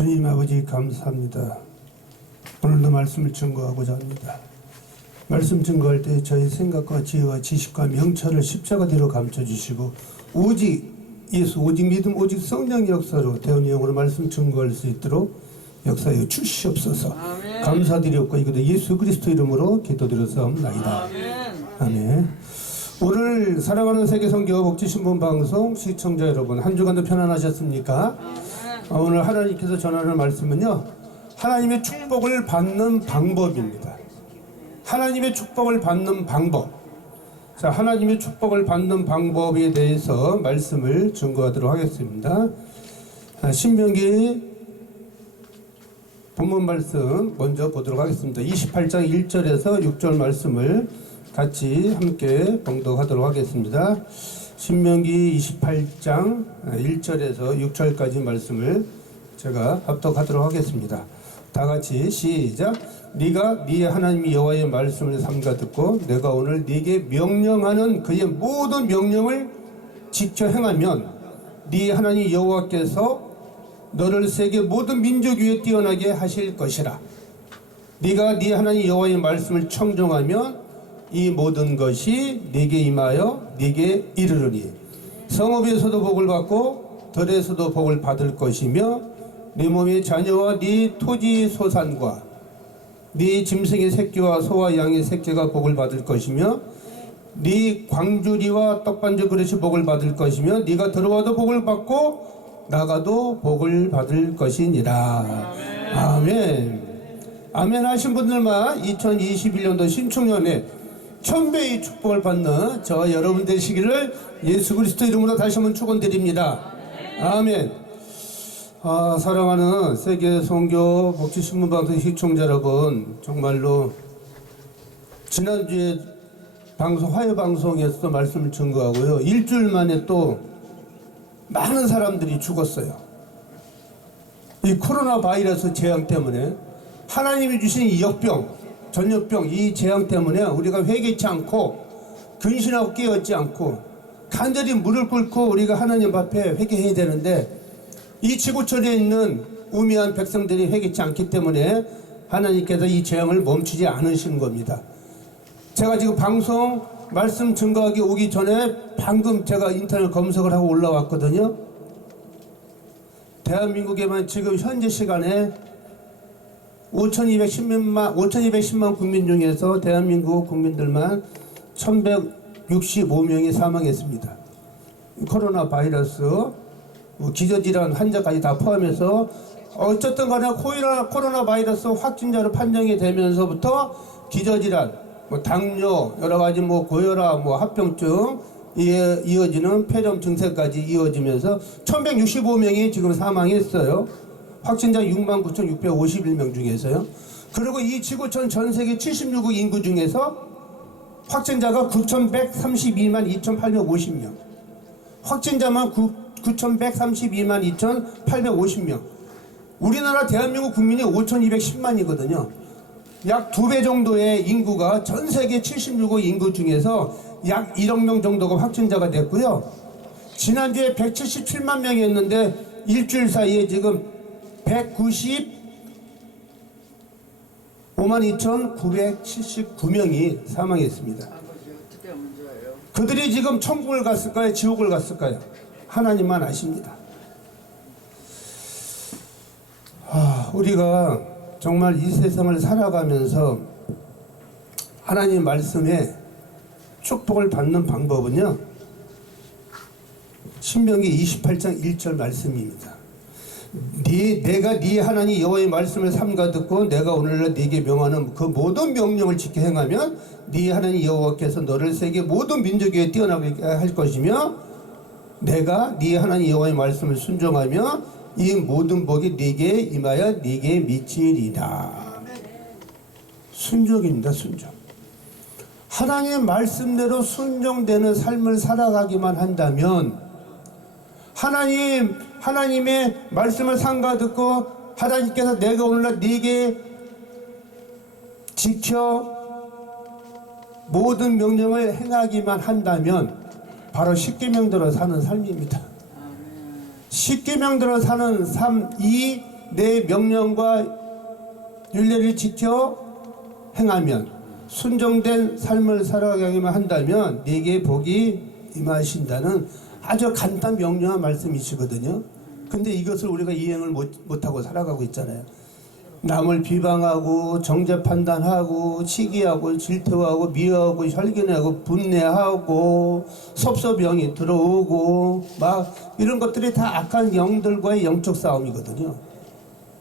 주님 아버지 감사합니다. 오늘도 말씀을 증거하고자 합니다. 말씀 증거할 때 저희 생각과 지혜와 지식과 명철을 십자가 뒤로 감춰주시고 오직 예수, 오직 믿음, 오직 성령 역사로 대원의 영으로 말씀 증거할 수 있도록 역사하여 주시옵소서. 아멘. 감사드리옵고 이것도 예수 그리스도 이름으로 기도드렸사옵나이다. 아멘. 아멘. 오늘 사랑하는 세계선교 복지신문방송 시청자 여러분, 한 주간도 편안하셨습니까? 오늘 하나님께서 전하는 말씀은요, 하나님의 축복을 받는 방법입니다. 하나님의 축복을 받는 방법. 자, 하나님의 축복을 받는 방법에 대해서 말씀을 증거하도록 하겠습니다. 신명기 본문 말씀 먼저 보도록 하겠습니다. 28장 1절에서 6절 말씀을 같이 함께 봉독하도록 하겠습니다. 신명기 28장 1절에서 6절까지 말씀을 제가 합독하도록 하겠습니다. 다 같이 시작. 네가 네 하나님 여호와의 말씀을 삼가 듣고 내가 오늘 네게 명령하는 그의 모든 명령을 지켜 행하면 네 하나님 여호와께서 너를 세계 모든 민족 위에 뛰어나게 하실 것이라. 네가 네 하나님 여호와의 말씀을 청종하면 이 모든 것이 네게 임하여 네게 이르르니 성읍에서도 복을 받고 들에서도 복을 받을 것이며 네 몸의 자녀와 네 토지 소산과 네 짐승의 새끼와 소와 양의 새끼가 복을 받을 것이며 네 광주리와 떡반죽 그릇이 복을 받을 것이며 네가 들어와도 복을 받고 나가도 복을 받을 것이니라. 아멘. 아멘 하신 분들만 2021년도 신축년에 천배의 축복을 받는 저와 여러분 되시기를 예수 그리스도 이름으로 다시 한번 축원드립니다. 아멘. 사랑하는 세계 선교 복지신문방송 시청자 여러분, 정말로 지난주에 화요 방송에서도 말씀을 증거하고요, 일주일 만에 또 많은 사람들이 죽었어요. 이 코로나 바이러스 재앙 때문에 하나님이 주신 이 역병, 전염병, 이 재앙 때문에 우리가 회개치 않고 근신하고 깨어있지 않고 간절히 무릎 꿇고 우리가 하나님 앞에 회개해야 되는데 이 지구촌에 있는 우매한 백성들이 회개치 않기 때문에 하나님께서 이 재앙을 멈추지 않으신 겁니다. 제가 지금 방송 말씀 증거하기 오기 전에 방금 제가 인터넷 검색을 하고 올라왔거든요. 대한민국에만 지금 현재 시간에 5,210만 국민 중에서 대한민국 국민들만 1,165명이 사망했습니다. 코로나 바이러스 기저질환 환자까지 다 포함해서 어쨌든 간에 코로나 바이러스 확진자로 판정이 되면서부터 기저질환, 당뇨, 여러가지 고혈압, 합병증 이어지는 폐렴 증세까지 이어지면서 1,165명이 지금 사망했어요. 확진자 69,651명 중에서요. 그리고 이 지구촌 전세계 76억 인구 중에서 확진자가 9,132만 2,850명. 확진자만 9,132만 2,850명. 우리나라 대한민국 국민이 5,210만이거든요. 약 2배 정도의 인구가 전세계 76억 인구 중에서 약 1억 명 정도가 확진자가 됐고요. 지난주에 177만 명이었는데 일주일 사이에 지금 195만 2,979명이 사망했습니다. 그들이 지금 천국을 갔을까요? 지옥을 갔을까요? 하나님만 아십니다. 우리가 정말 이 세상을 살아가면서 하나님 말씀에 축복을 받는 방법은요, 신명기 28장 1절 말씀입니다. 내가 네 하나님 여호와의 말씀을 삼가 듣고 내가 오늘날 네게 명하는 그 모든 명령을 지켜 행하면 네 하나님 여호와께서 너를 세계 모든 민족 위에 뛰어나게 할 것이며 내가 네 하나님 여호와의 말씀을 순종하며 이 모든 복이 네게 임하여 네게 미치리라. 순종입니다. 순종. 하나님의 말씀대로 순종되는 삶을 살아가기만 한다면, 하나님의 말씀을 삼가 듣고 하나님께서 내가 오늘날 네게 지켜 모든 명령을 행하기만 한다면 바로 십계명대로 사는 삶입니다. 십계명대로 사는 삶, 이 내 명령과 율례를 지켜 행하면 순종된 삶을 살아가기만 한다면 네게 복이 임하신다는 아주 간단 명료한 말씀이시거든요. 근데 이것을 우리가 이행을 못하고 살아가고 있잖아요. 남을 비방하고 정죄 판단하고 시기하고 질투하고 미워하고 혈기내고 분내하고 섭섭병이 들어오고 막 이런 것들이 다 악한 영들과의 영적 싸움이거든요.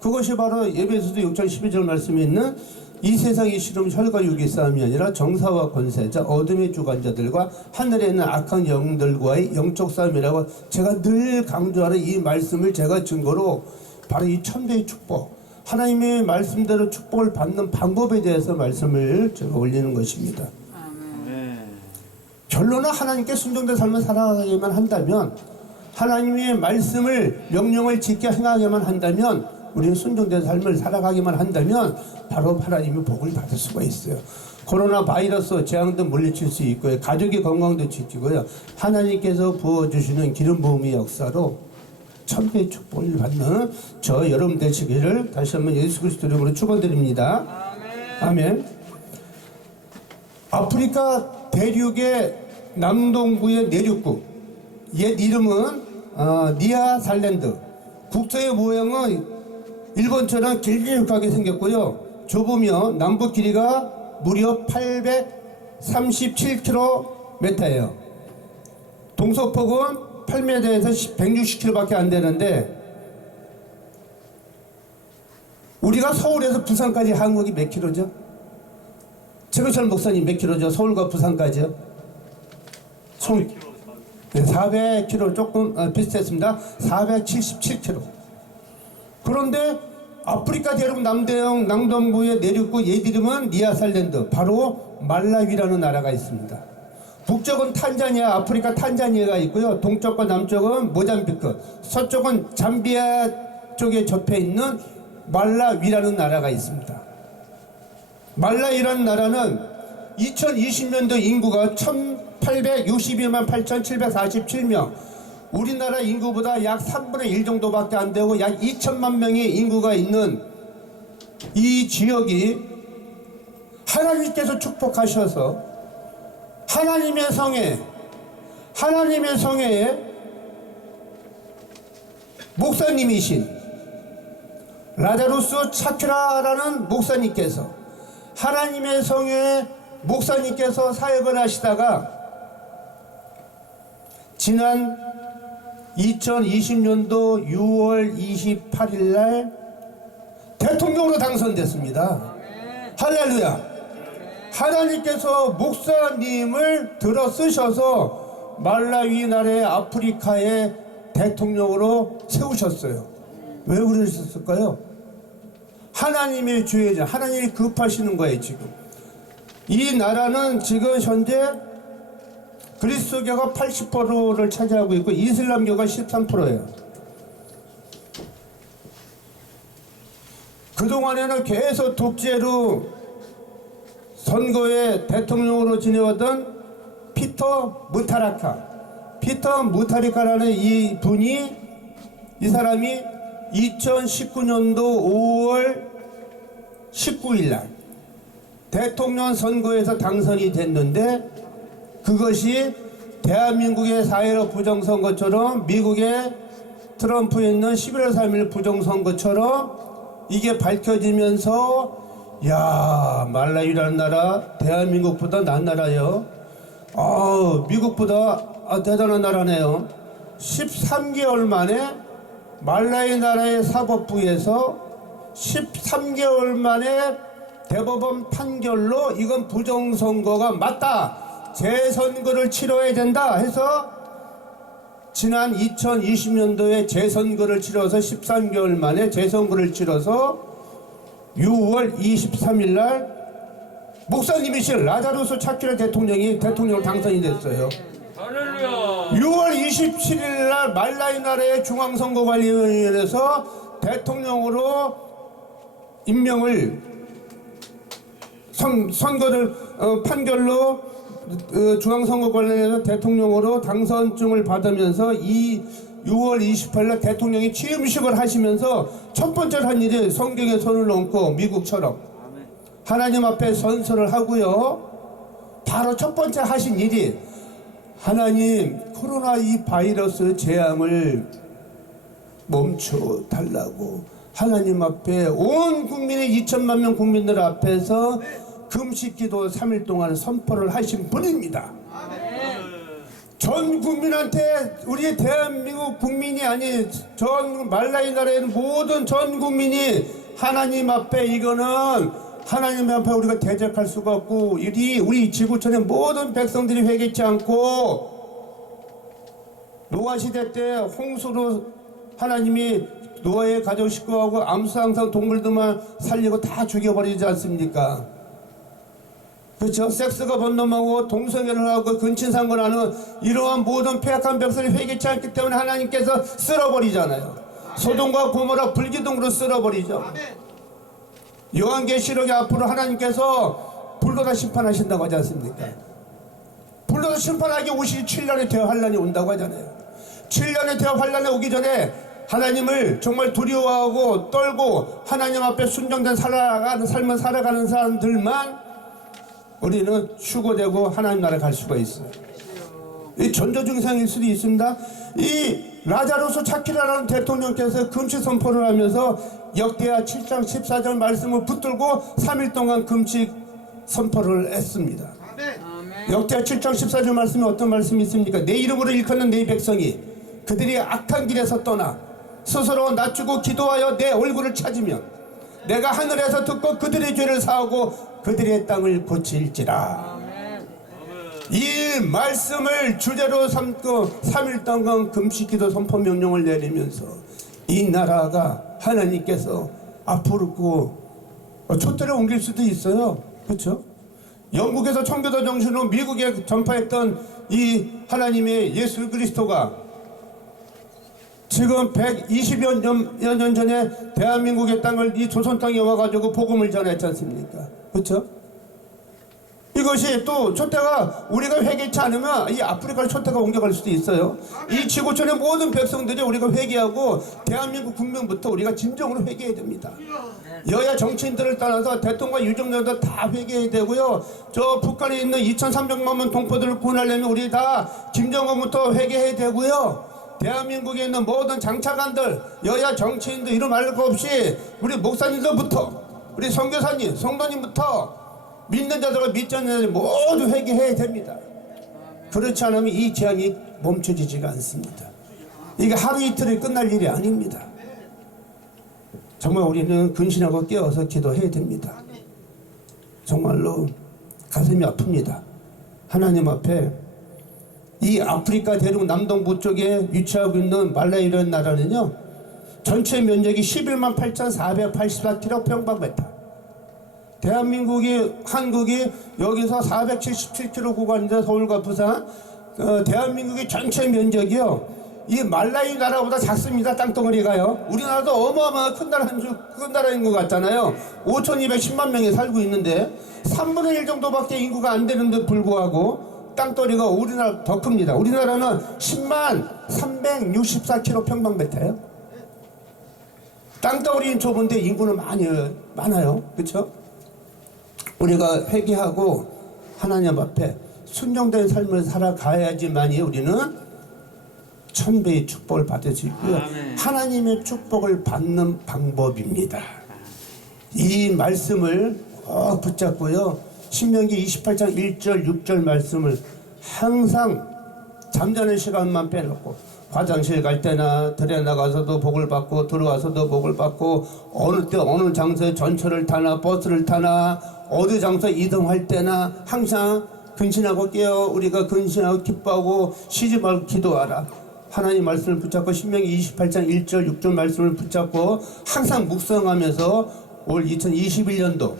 그것이 바로 에베소서 6장 12절 말씀에 있는 이 세상의 시름 혈과 육의 싸움이 아니라 정사와 권세자 어둠의 주관자들과 하늘에 있는 악한 영들과의 영적 싸움이라고 제가 늘 강조하는 이 말씀을 제가 증거로 바로 이 천대의 축복, 하나님의 말씀대로 축복을 받는 방법에 대해서 말씀을 제가 올리는 것입니다. 결론은 하나님께 순종된 삶을 살아가기만 한다면, 하나님의 말씀을 명령을 지켜 행하기만 한다면, 우리는 순종된 삶을 살아가기만 한다면 바로 하나님의 복을 받을 수가 있어요. 코로나 바이러스 재앙도 물리칠 수 있고요. 가족의 건강도 지키고요. 하나님께서 부어주시는 기름 부음의 역사로 천대의 축복을 받는 저 여러분 되시기를 다시 한번 예수 그리스도 이름으로 축원드립니다. 아멘. 아프리카 대륙의 남동부의 내륙국, 옛 이름은 니아살랜드. 국토의 모양은 일본처럼 길쭉하게 생겼고요. 좁으며 남북 길이가 무려 837km예요. 동서폭은 8m에서 160km밖에 안 되는데, 우리가 서울에서 부산까지 항목이 몇 킬로죠? 최근철 목사님 몇 킬로죠? 서울과 부산까지요? 총 400km 조금 비슷했습니다. 477km. 그런데 아프리카 대륙 남대형 남동부의 내륙국 옛 이름은 니아살랜드, 바로 말라위라는 나라가 있습니다. 북쪽은 탄자니아, 아프리카 탄자니아가 있고요. 동쪽과 남쪽은 모잠비크, 서쪽은 잠비아 쪽에 접해 있는 말라위라는 나라가 있습니다. 말라위라는 나라는 2020년도 인구가 1862만 8,747명, 우리나라 인구보다 약 3분의 1 정도밖에 안 되고 약 2천만 명의 인구가 있는 이 지역이 하나님께서 축복하셔서 하나님의 성회에 목사님이신 라자루스 차큐라라는 목사님께서, 하나님의 성회에 목사님께서 사역을 하시다가 지난 2020년도 6월 28일 날 대통령으로 당선됐습니다. 할렐루야. 하나님께서 목사님을 들어 쓰셔서 말라위 나라의 아프리카의 대통령으로 세우셨어요. 왜 그러셨을까요? 하나님의 주의자, 하나님이 급하시는 거예요. 지금 이 나라는 지금 현재 그리스도교가 80%를 차지하고 있고 이슬람교가 13%예요. 그동안에는 계속 독재로 선거에 대통령으로 지내왔던 피터 무타리카라는 이 분이, 이 사람이 2019년도 5월 19일 날 대통령 선거에서 당선이 됐는데, 그것이 대한민국의 4.15 부정선거처럼 미국의 트럼프에 있는 11월 3일 부정선거처럼 이게 밝혀지면서, 야, 말라위라는 나라 대한민국보다 난 나라요. 미국보다 대단한 나라네요. 13개월 만에 말라위 나라의 사법부에서 13개월 만에 대법원 판결로 이건 부정선거가 맞다, 재선거를 치러야 된다 해서 지난 2020년도에 재선거를 치러서 13개월 만에 재선거를 치러서 6월 23일 날 목사님이신 라자루스 차큐라 대통령이 대통령으로 당선이 됐어요. 6월 27일 날 말라위 나라의 중앙선거관리위원회에서 대통령으로 임명을 선거를 판결로 중앙선거관리위원회에서 대통령으로 당선증을 받으면서 이 6월 28일 대통령이 취임식을 하시면서 첫 번째로 한 일이 성경에 손을 얹고 미국처럼 하나님 앞에 선서를 하고요. 바로 첫 번째 하신 일이 하나님 코로나 이 바이러스 재앙을 멈춰 달라고 하나님 앞에 온 국민의 2천만 명 국민들 앞에서 금식기도 3일 동안 선포를 하신 분입니다. 전 국민한테 우리 대한민국 국민이 아닌 전 말라이 나라의 모든 전 국민이 하나님 앞에 이거는 하나님 앞에 우리가 대적할 수가 없고 우리 지구촌의 모든 백성들이 회개치 않고 노아 시대 때 홍수로 하나님이 노아의 가족 식구하고 암수항상 동물들만 살리고 다 죽여버리지 않습니까? 그렇죠? 섹스가 번놈하고 동성애를 하고 근친상간을 하는 이러한 모든 폐악한 백성이 회개치 않기 때문에 하나님께서 쓸어버리잖아요. 소돔과 고모라 불기둥으로 쓸어버리죠. 요한계시록에 앞으로 하나님께서 불로다 심판하신다고 하지 않습니까? 불로다 심판하기 오시기 7년의 대화 환란이 온다고 하잖아요. 7년의 대화 환란이 오기 전에 하나님을 정말 두려워하고 떨고 하나님 앞에 순종된 삶을 살아가는 사람들만 우리는 휴거되고 하나님 나라에 갈 수가 있어요. 이 전조 증상일 수도 있습니다. 이 라자루스 차키라라는 대통령께서 금식 선포를 하면서 역대하 7장 14절 말씀을 붙들고 3일 동안 금식 선포를 했습니다. 역대하 7장 14절 말씀이 어떤 말씀이 있습니까? 내 이름으로 일컫는 내 백성이 그들이 악한 길에서 떠나 스스로 낮추고 기도하여 내 얼굴을 찾으면 내가 하늘에서 듣고 그들의 죄를 사하고 그들의 땅을 고칠지라. 이 말씀을 주제로 삼고 3일 동안 금식기도 선포 명령을 내리면서 이 나라가 하나님께서 앞으로 촛대를 옮길 수도 있어요. 그렇죠? 영국에서 청교도 정신으로 미국에 전파했던 이 하나님의 예수 그리스도가 지금 120여 년 전에 대한민국의 땅을 이 조선 땅에 와가지고 복음을 전했지 않습니까? 그렇죠? 이것이 또 촛대가 우리가 회개치 않으면 이 아프리카로 촛대가 옮겨갈 수도 있어요. 이 지구촌의 모든 백성들이 우리가 회개하고 대한민국 국민부터 우리가 진정으로 회개해야 됩니다. 여야 정치인들을 따라서 대통령과 유정자들 다 회개해야 되고요. 저 북한에 있는 2,300만 명 동포들을 구원하려면 우리 다 김정은부터 회개해야 되고요. 대한민국에 있는 모든 장차관들, 여야 정치인들 이름 알 거 없이 우리 목사님들부터 우리 선교사님, 성도님부터 믿는 자들과 믿지 않는 자들 모두 회개해야 됩니다. 그렇지 않으면 이 재앙이 멈춰지지가 않습니다. 이게 하루 이틀에 끝날 일이 아닙니다. 정말 우리는 근신하고 깨어서 기도해야 됩니다. 정말로 가슴이 아픕니다. 하나님 앞에 이 아프리카 대륙 남동부 쪽에 위치하고 있는 말라이라는 나라는요, 전체 면적이 11만 8,484km². 대한민국이 한국이 여기서 477km 구간인데 서울과 부산 대한민국의 전체 면적이요 이 말라이 나라보다 작습니다. 땅덩어리가요. 우리나라도 어마어마한 큰 나라인 것 같잖아요. 5,210만 명이 살고 있는데 3분의 1 정도밖에 인구가 안 되는데 불구하고 땅덩어리가 우리나라 더 큽니다. 우리나라는 10만 364km²예요. 땅덩어리는 좁은데 인구는 많아요. 그렇죠? 우리가 회개하고 하나님 앞에 순종된 삶을 살아가야지만이 우리는 천배의 축복을 받을 수 있고요. 하나님의 축복을 받는 방법입니다. 이 말씀을 꼭 붙잡고요. 신명기 28장 1절 6절 말씀을 항상 잠자는 시간만 빼놓고 화장실 갈 때나 들에 나가서도 복을 받고 들어와서도 복을 받고 어느 때 어느 장소에 전철을 타나 버스를 타나 어느 장소에 이동할 때나 항상 근신하고 깨어 우리가 근신하고 기뻐하고 쉬지 말고 기도하라. 하나님 말씀을 붙잡고 신명기 28장 1절 6절 말씀을 붙잡고 항상 묵상하면서 올 2021년도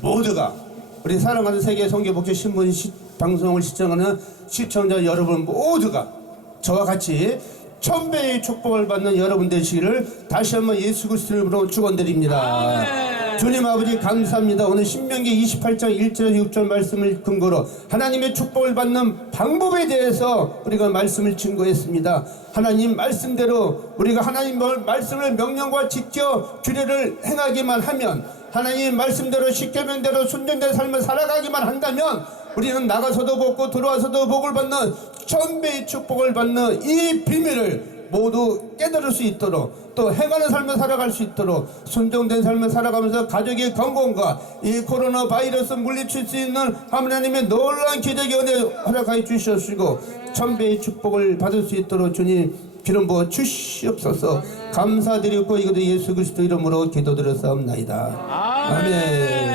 모두가 우리 사랑하는 세계 성교복지 신문 방송을 시청하는 시청자 여러분 모두가 저와 같이 천배의 축복을 받는 여러분 되시기를 다시 한번 예수 그리스도 이름으로 축원드립니다. 주님 아버지 감사합니다. 오늘 신명기 28장 1절 6절 말씀을 근거로 하나님의 축복을 받는 방법에 대해서 우리가 말씀을 증거했습니다. 하나님 말씀대로 우리가 하나님 말씀을 명령과 지켜 규례를 행하기만 하면, 하나님 말씀대로 십계명대로 순종된 삶을 살아가기만 한다면 우리는 나가서도 복고 들어와서도 복을 받는 천배의 축복을 받는 이 비밀을 모두 깨달을 수 있도록, 또 행하는 삶을 살아갈 수 있도록, 순종된 삶을 살아가면서 가족의 건강과 이 코로나 바이러스 물리칠 수 있는 하나님의 놀라운 기적의 은혜 허락하여 주시옵시고 천배의 축복을 받을 수 있도록 주님 기름 부어 주시옵소서. 감사드리고 이것도 예수 그리스도 이름으로 기도드렸사옵나이다. 아멘.